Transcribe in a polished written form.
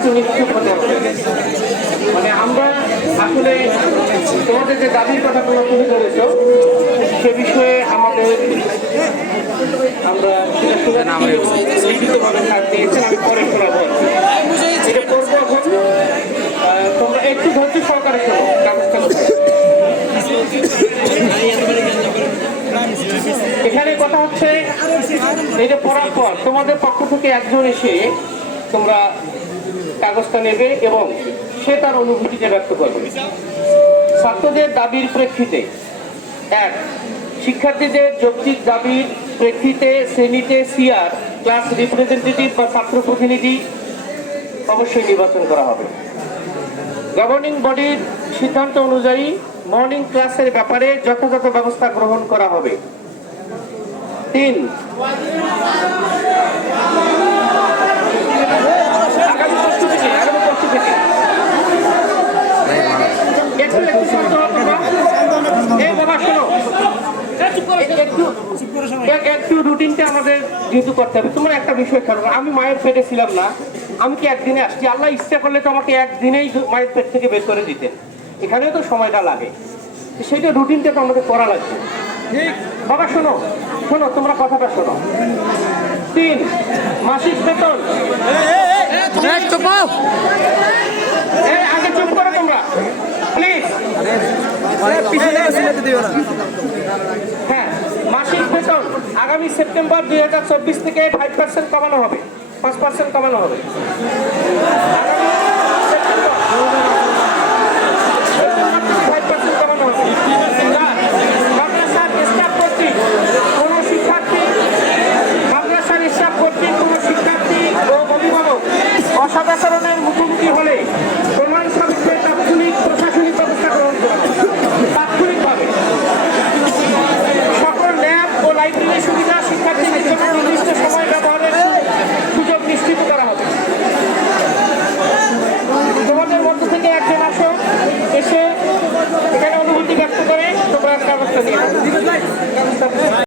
একটু নিশ্চুপ হতে হবে। মানে আমরা আসলে তোমাদের যে দাবির কথাগুলো তুলে ধরেছো সে বিষয়ে আমরা লিখিতভাবে কাজ দিয়েছেন, আমি পরে শোনাবো। এটা করবো এখন, তোমরা একটু ধৈর্য সহকারে শোনো কাগজটা। এখানে কথা হচ্ছে এটা পড়ার পর তোমাদের পক্ষ থেকে একজন এসে তোমরা কাগজটা নেবে এবং সে তার অনুভূতিটা ব্যক্ত করবে। ছাত্রদের দাবির প্রেক্ষিতে এক, শিক্ষার্থীদের যৌক্তিক দাবির প্রেক্ষিতে শ্রেণীতে সিআর ক্লাস রিপ্রেজেন্টেটিভ বা ছাত্র প্রতিনিধি অবশ্যই নির্বাচন করা হবে। গভর্নিং বডির সিদ্ধান্ত অনুযায়ী মর্নিং ক্লাসের ব্যাপারে যথাযথ ব্যবস্থা গ্রহণ করা হবে। 3, একটু রুটিনটা আমাদের যেহেতু করতে হবে। তোমরা একটা বিষয় খেলো, আমি মায়ের পেটে ছিলাম না, আমি কি একদিনে আসছি? আল্লাহ ইচ্ছা করলে তো আমাকে একদিনেই মায়ের পেট থেকে বের করে দিতেন। এখানেও তো সময়টা লাগে, সেইটা রুটিনটা তো আমাদের করা লাগবে। বাবা শোনো শোনো, তোমরা কথাটা শোনো। 3, মাসিক বেতন। আগে চুপ করো তোমরা প্লিজ। হ্যাঁ, মাসিক বেতন আগামী সেপ্টেম্বর 2024 থেকে 5% কমানো হবে, 5% কমানো হবে। অসদাচরণের মুখোমুখি হলে প্রমাণ সাপেক্ষে তাৎক্ষণিক প্রশাসনিক ব্যবস্থা গ্রহণ করা হবে। তাৎক্ষণিকভাবে সকল ল্যাব ও লাইব্রেরি সুবিধা শিক্ষার্থীদের জন্য নির্দিষ্ট সময়